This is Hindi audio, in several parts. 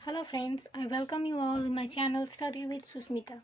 Hello friends, I welcome you all my channel study with Sushmita.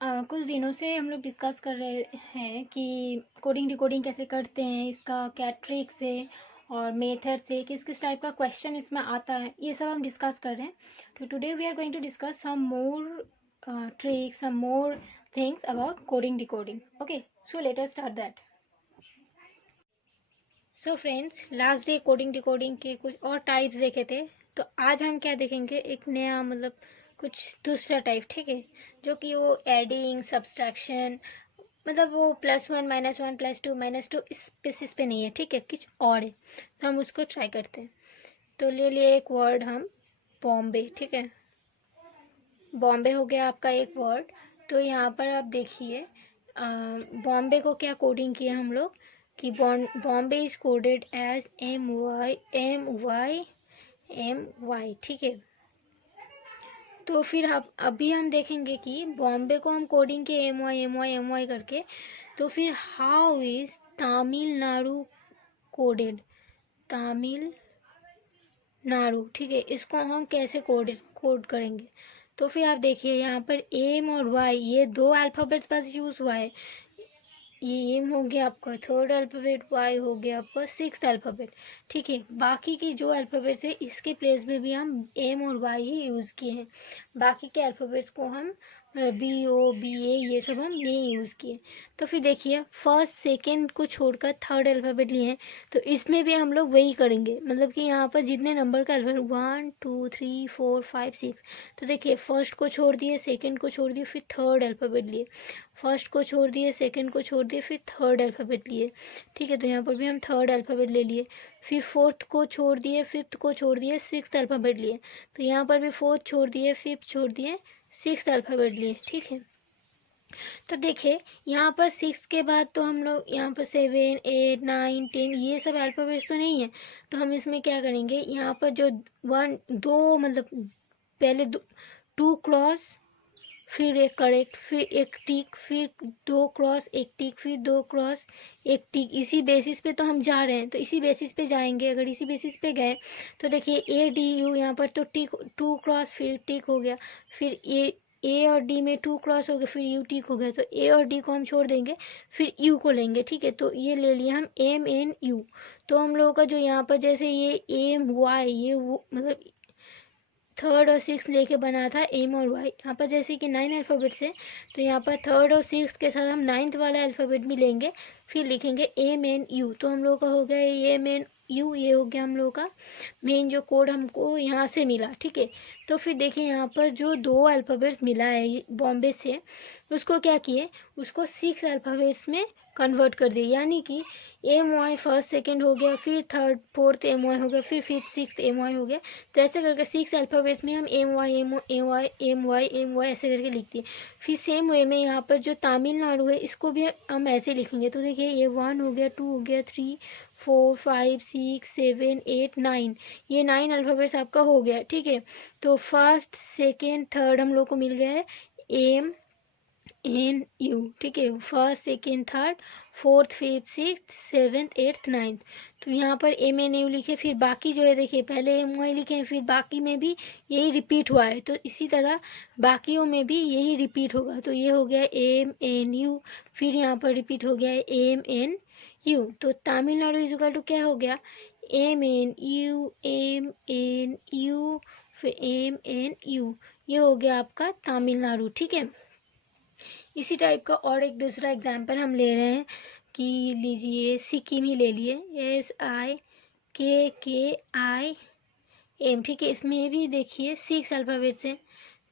कुछ दिनों से हम लोग डिस्कस कर रहे हैं कि कोडिंग डिकोडिंग कैसे करते हैं, इसका क्या ट्रिक्स है और मेथड से किस किस टाइप का क्वेश्चन इसमें आता है, ये सब हम डिस्कस कर रहे हैं। तो today we are going to discuss some more tricks, some more things about coding decoding. Okay, so let us start that. So friends, last day coding decoding के कुछ और टाइप्स देखे थे, तो आज हम क्या देखेंगे, एक नया मतलब कुछ दूसरा टाइप, ठीक है, जो कि वो एडिंग सब्सट्रैक्शन, मतलब वो +1 -1 +2 -2 इस बेसिस पे नहीं है, ठीक है, कुछ और है। तो हम उसको ट्राई करते हैं। तो ले लिए एक वर्ड हम, बॉम्बे, ठीक है, बॉम्बे हो गया आपका एक वर्ड। तो यहाँ पर आप देखिए, बॉम्बे को क्या कोडिंग किया हम लोग कि Bombay is coded as MY, ठीक है। तो फिर अभी हम देखेंगे कि बॉम्बे को हम कोडिंग के MY करके, तो फिर how is Tamil Nadu coded, Tamil Nadu, ठीक है, इसको हम कैसे कोड करेंगे। तो फिर आप देखिए यहाँ पर एम और वाई, ये दो अल्फ़ाबेट्स बस यूज़ हुआ है। ये एम हो गया आपका थर्ड अल्फ़ाबेट, वाई हो गया आपका सिक्स्थ अल्फ़ाबेट, ठीक है। बाकी की जो अल्फ़ाबेट्स है इसके प्लेस में भी हम एम और वाई ही यूज़ किए हैं। बाकी के अल्फ़ाबेट्स को हम BO BA ये सब हम नहीं यूज़ किए। तो फिर देखिए, फर्स्ट सेकेंड को छोड़कर थर्ड अल्फ़ाबेट लिए हैं, तो इसमें भी हम लोग वही करेंगे। मतलब कि यहाँ पर जितने नंबर का अल्फ़ाबेट 1 2 3 4 5 6, तो देखिए फर्स्ट को छोड़ दिए, सेकेंड को छोड़ दिए, फिर थर्ड अल्फ़ाबेट लिए, फर्स्ट को छोड़ दिए, सेकंड को छोड़ दिए, फिर थर्ड अल्फ़ाबेट लिए, ठीक है। तो यहाँ पर भी हम थर्ड अल्फ़ाबेट ले लिए, फिर फोर्थ को छोड़ दिए, फिफ्थ को छोड़ दिए, सिक्स्थ अल्फ़ाबेट लिए, तो यहाँ पर भी फोर्थ छोड़ दिए, फिफ्थ छोड़ दिए, सिक्स्थ अल्फ़ाबेट लिए, ठीक है। तो देखिए यहाँ पर 6 के बाद तो हम लोग यहाँ पर 7 8 9 10 ये सब अल्फ़ाबेट्स तो नहीं है। तो हम इसमें क्या करेंगे, यहाँ पर जो 1 2 मतलब पहले 2 क्रॉस, फिर एक करेक्ट, फिर एक टिक, फिर 2 क्रॉस एक टिक, फिर 2 क्रॉस एक टिक, इसी बेसिस पे तो हम जा रहे हैं, तो इसी बेसिस पे जाएंगे। अगर इसी बेसिस पे गए तो देखिए ADU यहाँ पर तो टिक 2 क्रॉस फिर टिक हो गया, फिर ए और डी में 2 क्रॉस हो गया, फिर यू टिक हो गया, तो ए और डी को हम छोड़ देंगे, फिर यू को लेंगे, ठीक है। तो ये ले लिया हम MNU। तो हम लोगों का जो यहाँ पर जैसे ये MY, ये वो मतलब थर्ड और सिक्स लेके बना था एम और वाई। यहाँ पर जैसे कि 9 अल्फ़ाबेट्स है, तो यहाँ पर थर्ड और सिक्स के साथ हम 9th वाला अल्फ़ाबेट भी लेंगे, फिर लिखेंगे MNU। तो हम लोग का हो गया MNU, ये हो गया हम लोग का मेन जो कोड हमको यहाँ से मिला, ठीक है। तो फिर देखिए यहाँ पर जो 2 अल्फ़ाबेट्स मिला है बॉम्बे से, उसको क्या किए, उसको 6 अल्फ़ाबेट्स में कन्वर्ट कर दिए, यानी कि MY फर्स्ट सेकंड हो गया, फिर थर्ड फोर्थ MY हो गया, फिर फिफ्थ सिक्स्थ MY हो गया। तो ऐसे करके 6 अल्फ़ाबेट्स में हम MY ऐसे करके लिखते हैं। फिर सेम वे में यहाँ पर जो तमिलनाडु है इसको भी हम ऐसे लिखेंगे। तो देखिए ये 1 हो गया, 2 हो गया, 3 4 5 6 7 8 9, ये 9 अल्फ़ाबेट्स आपका हो गया, ठीक है। तो फर्स्ट सेकेंड थर्ड हम लोग को मिल गया है MNU, ठीक है। First second third fourth fifth sixth seventh eighth ninth, तो यहाँ पर MNU लिखे, फिर बाकी जो है देखिए पहले MY लिखे हैं, फिर बाकी में भी यही रिपीट हुआ है, तो इसी तरह बाकियों में भी यही रिपीट होगा। तो ये हो गया MNU, फिर यहाँ पर रिपीट हो गया है MNU। तो तमिलनाडु इज़ टू क्या हो गया, MNU, फिर MNU, ये हो गया आपका तमिलनाडु, ठीक है। इसी टाइप का और एक दूसरा एग्जाम्पल हम ले रहे हैं कि लीजिए सिक्किम ही ले लिए, SIKKIM, ठीक है। इसमें भी देखिए 6 अल्फ़ाबेट्स हैं,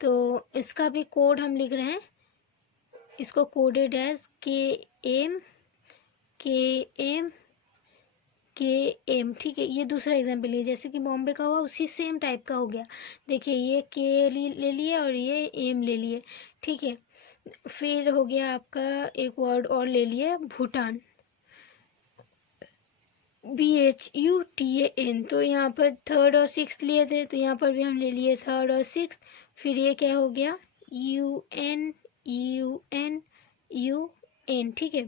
तो इसका भी कोड हम लिख रहे हैं, इसको कोडेड एज KM, ठीक है। ये दूसरा एग्जाम्पल है, जैसे कि बॉम्बे का हुआ उसी सेम टाइप का हो गया। देखिए ये के ले लिए और ये एम ले लिए, ठीक है। फिर हो गया आपका एक वर्ड और ले लिए, भूटान, BHUTAN। तो यहाँ पर थर्ड और सिक्स्थ लिए थे, तो यहाँ पर भी हम ले लिए थर्ड और सिक्स्थ। फिर ये क्या हो गया, UN, ठीक है।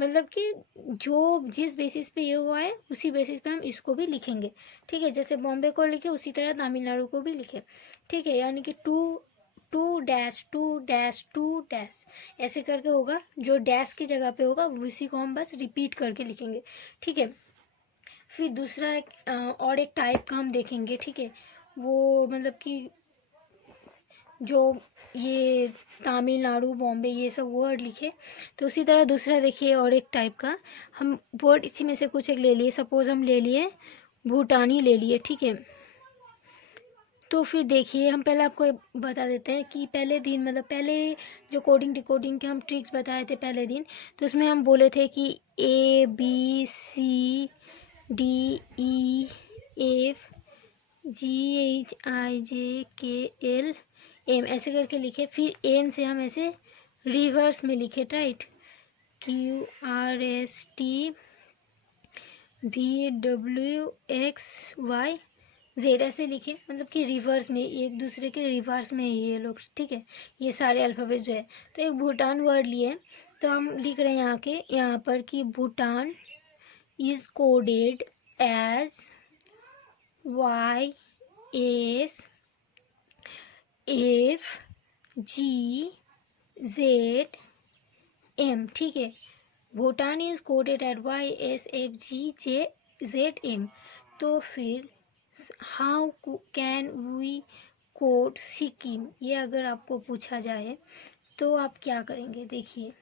मतलब कि जो जिस बेसिस पे ये हुआ है उसी बेसिस पे हम इसको भी लिखेंगे, ठीक है। जैसे बॉम्बे को लिखे उसी तरह तमिलनाडु को भी लिखे, ठीक है। यानी कि two two dash two dash two dash ऐसे करके होगा, जो डैश की जगह पे होगा उसी को हम बस रिपीट करके लिखेंगे, ठीक है। फिर दूसरा और एक टाइप का हम देखेंगे, ठीक है। वो मतलब कि जो ये तमिलनाडु बॉम्बे ये सब वर्ड लिखे, तो उसी तरह दूसरा देखिए और एक टाइप का हम वर्ड इसी में से कुछ एक ले लिए। सपोज हम ले लिए भूटानी ले लिए, ठीक है। तो फिर देखिए हम पहले आपको बता देते हैं कि पहले दिन मतलब पहले जो कोडिंग डिकोडिंग के हम ट्रिक्स बताए थे पहले दिन, तो उसमें हम बोले थे कि ABCDEF GHIJKLM ऐसे करके लिखे। फिर एन से हम ऐसे रिवर्स में लिखे, राइट। QRSTVWXYZ ऐसे लिखे, मतलब कि रिवर्स में, एक दूसरे के रिवर्स में ये लोग, ठीक है। ये सारे अल्फ़ाबेट जो है, तो एक भूटान वर्ड लिए, तो हम लिख रहे हैं यहाँ पर कि Bhutan is coded as YSFGZM, ठीक है। Bhutan is coded at YSFGZM। तो फिर how can we code Sikkim, ये अगर आपको पूछा जाए तो आप क्या करेंगे। देखिए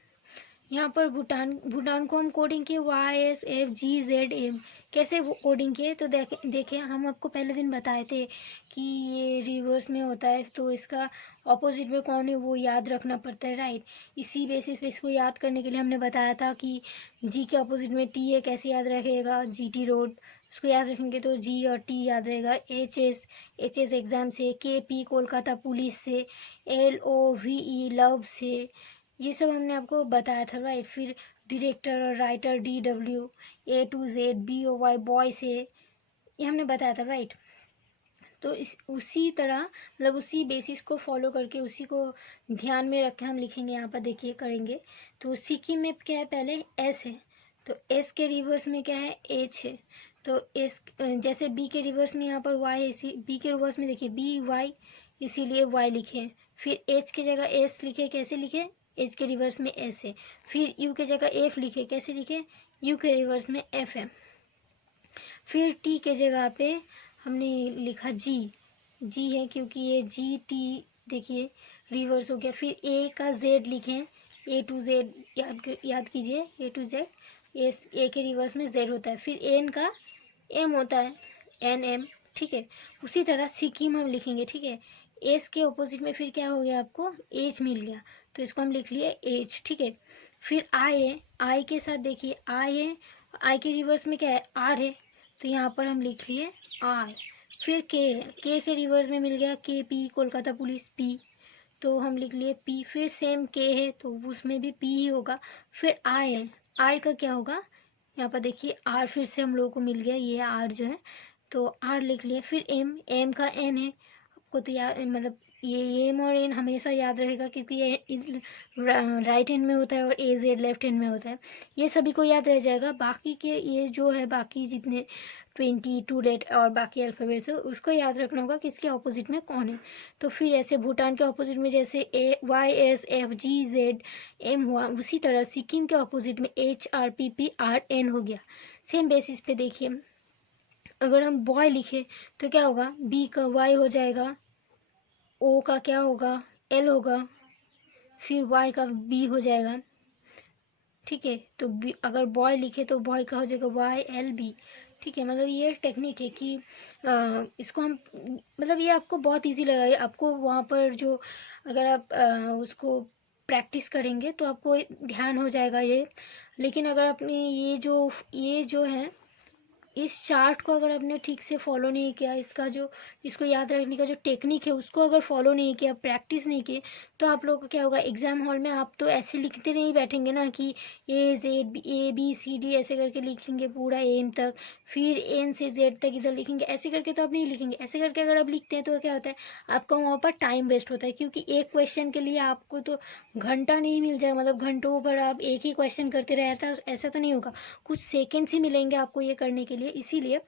यहाँ पर भूटान को हम कोडिंग किए YSFGZM। कैसे कोडिंग किए, तो देखें हम आपको पहले दिन बताए थे कि ये रिवर्स में होता है, तो इसका ऑपोजिट में कौन है वो याद रखना पड़ता है, राइट। इसी बेसिस पे इसको याद करने के लिए हमने बताया था कि जी के ऑपोजिट में टी है, कैसे याद रखेगा, GT रोड, उसको याद रखेंगे तो जी और टी याद रहेगा। HS एग्ज़ाम से, KP कोलकाता पुलिस से, LOVE लव से, ये सब हमने आपको बताया था, राइट। फिर डायरेक्टर और writer DW, A to Z BOY boy से, ये हमने बताया था, राइट। तो इस उसी तरह मतलब उसी बेसिस को फॉलो करके उसी को ध्यान में रख के हम लिखेंगे। यहाँ पर देखिए करेंगे तो सिक्किम में क्या है, पहले S है, तो S के रिवर्स में क्या है, H है। तो S जैसे B के रिवर्स में यहाँ पर Y है, इसी B के रिवर्स में देखिए BY, इसीलिए Y लिखे। फिर H की जगह S लिखे, कैसे लिखे, H के रिवर्स में S है। फिर U की जगह F लिखे, कैसे लिखे, U के रिवर्स में F है। फिर T के जगह पे हमने लिखा G है, क्योंकि ये GT देखिए रिवर्स हो गया। फिर A का Z लिखें, A to Z याद कीजिए, A to Z, A के रिवर्स में Z होता है। फिर N का M होता है, NM, ठीक है। उसी तरह सिक्किम हम लिखेंगे, ठीक है। S के ऑपोजिट में फिर क्या हो गया, आपको H मिल गया, तो इसको हम लिख लिए H, ठीक है। फिर I है, I के साथ देखिए I है, I के रिवर्स में क्या है, R है, तो यहाँ पर हम लिख लिए R। फिर K है, K के रिवर्स में मिल गया KP कोलकाता पुलिस P, तो हम लिख लिए P। फिर सेम K है तो उसमें भी P ही होगा। फिर I है, I का क्या होगा, यहाँ पर देखिए R फिर से हम लोगों को मिल गया, ये R जो है, तो R लिख लिए। फिर M का N है, आपको तो याद मतलब ये एम और एन हमेशा याद रहेगा, क्योंकि ये राइट हैंड में होता है और AZ लेफ्ट हैंड में होता है, ये सभी को याद रह जाएगा। बाकी के ये जो है बाकी जितने 22 लेट और बाकी अल्फ़ाबेट्स है उसको याद रखना होगा किसके ऑपोजिट में कौन है। तो फिर ऐसे भूटान के ऑपोजिट में जैसे YSFGZM हुआ, उसी तरह सिक्किम के ऑपोजिट में HRPPRN हो गया। सेम बेसिस पे देखिए अगर हम बॉय लिखे तो क्या होगा, B का Y हो जाएगा, O का क्या होगा, L होगा, फिर Y का B हो जाएगा, ठीक है। तो अगर बॉय लिखे तो बॉय का हो जाएगा YLB, ठीक है। मतलब ये टेक्निक है कि इसको हम मतलब ये आपको बहुत इजी लगा, आपको वहाँ पर जो अगर आप उसको प्रैक्टिस करेंगे तो आपको ध्यान हो जाएगा ये। लेकिन अगर आपने ये जो है इस चार्ट को अगर आपने ठीक से फॉलो नहीं किया, इसको याद रखने का जो टेक्निक है उसको अगर फॉलो नहीं किया, प्रैक्टिस नहीं की, तो आप लोगों को क्या होगा, एग्ज़ाम हॉल में आप तो ऐसे लिखते नहीं बैठेंगे ना कि A से करके लिखेंगे पूरा एम तक, फिर एन से जेड तक इधर लिखेंगे, ऐसे करके तो आप नहीं लिखेंगे। ऐसे करके अगर आप लिखते हैं तो क्या होता है, आपका वहाँ पर टाइम वेस्ट होता है, क्योंकि एक क्वेश्चन के लिए आपको तो घंटा नहीं मिल जाएगा, मतलब घंटों पर आप एक ही क्वेश्चन करते रहे, ऐसा तो नहीं होगा, कुछ सेकेंड्स ही मिलेंगे आपको ये करने के लिए। इसीलिए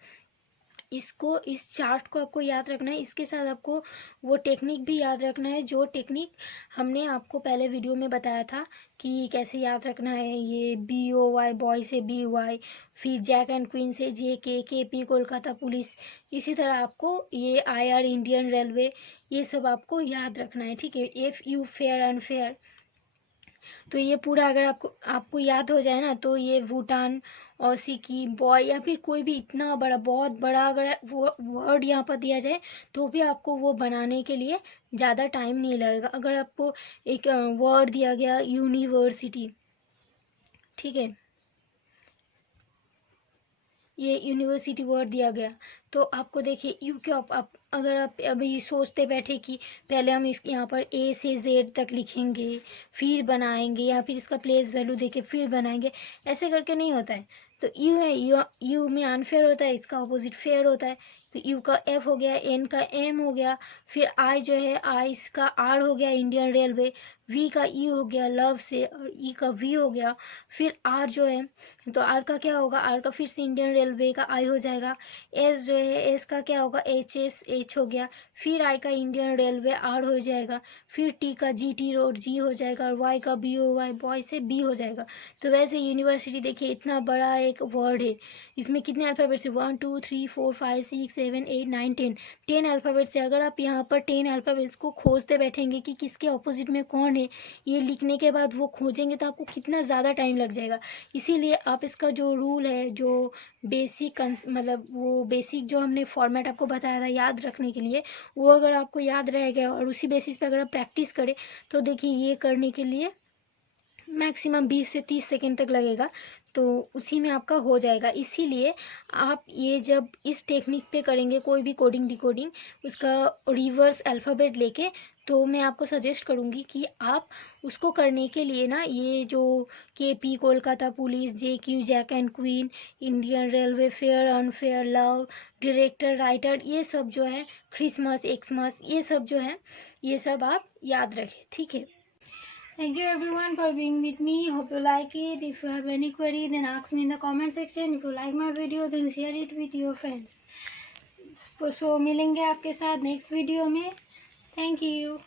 इस चार्ट को आपको याद रखना है, इसके साथ आपको वो टेक्निक भी याद रखना है जो टेक्निक हमने आपको पहले वीडियो में बताया था कि कैसे याद रखना है। ये BOY बॉय से BY, फिर जैक एंड क्वीन से JK, KP कोलकाता पुलिस, इसी तरह आपको ये IR इंडियन रेलवे, ये सब आपको याद रखना है, ठीक है। FU फेयर अनफेयर, तो ये पूरा अगर आपको याद हो जाए ना, तो ये भूटान और सिक्किम बॉय या फिर कोई भी इतना बड़ा बहुत बड़ा अगर वो वर्ड यहाँ पर दिया जाए तो भी आपको वो बनाने के लिए ज़्यादा टाइम नहीं लगेगा। अगर आपको एक वर्ड दिया गया यूनिवर्सिटी, ठीक है, ये यूनिवर्सिटी वर्ड दिया गया, तो आपको देखिए यू के अगर आप अभी सोचते बैठे कि पहले हम यहाँ पर A से Z तक लिखेंगे, फिर बनाएंगे, या फिर इसका प्लेस वैल्यू देके फिर बनाएंगे, ऐसे करके नहीं होता है। तो यू है, यू में अनफेयर होता है, इसका ऑपोजिट फेयर होता है। तो यू का F हो गया, N का M हो गया, फिर I जो है I इसका R हो गया इंडियन रेलवे, V का E हो गया लव से, और E का V हो गया, फिर R जो है तो R का क्या होगा, R का फिर से इंडियन रेलवे का I हो जाएगा। S जो है S का क्या होगा, H हो गया, फिर I का इंडियन रेलवे R हो जाएगा, फिर T का GT रोड G हो जाएगा, और Y का BOY बॉय से B हो जाएगा। तो वैसे यूनिवर्सिटी देखिए इतना बड़ा एक वर्ड है, इसमें कितने अल्फ़ाबेट्स है, 1 2 3 4 5 6 7 8 9 10 अल्फ़ाबेट्स है। अगर आप यहाँ पर 10 अल्फ़ाबेट्स को खोजते बैठेंगे कि किसके ऑपोजिट में कौन है, ये लिखने के बाद वो खोजेंगे तो आपको कितना ज़्यादा टाइम लग जाएगा। इसीलिए आप इसका जो रूल है, जो बेसिक मतलब वो बेसिक जो हमने फॉर्मेट आपको बताया था याद रखने के लिए, वो अगर आपको याद रह गया और उसी बेसिस पे अगर आप प्रैक्टिस करें, तो देखिए ये करने के लिए मैक्सिमम 20 से 30 सेकेंड तक लगेगा, तो उसी में आपका हो जाएगा। इसीलिए आप ये जब इस टेक्निक पे करेंगे कोई भी कोडिंग डिकोडिंग, उसका रिवर्स अल्फ़ाबेट लेके, तो मैं आपको सजेस्ट करूँगी कि आप उसको करने के लिए ना, ये जो KP Kolkata police, JQ jack and queen, Indian railway, fair unfair, love, director, writer, ये सब जो है, क्रिसमस, एक्समस, ये सब जो है, ये सब आप याद रखें, ठीक है। Thank you everyone for being with me. Hope you like it. If you have any query, then ask me in the comment section. If you like my video, then share it with your friends. So मिलेंगे आपके साथ नेक्स्ट वीडियो में। Thank you.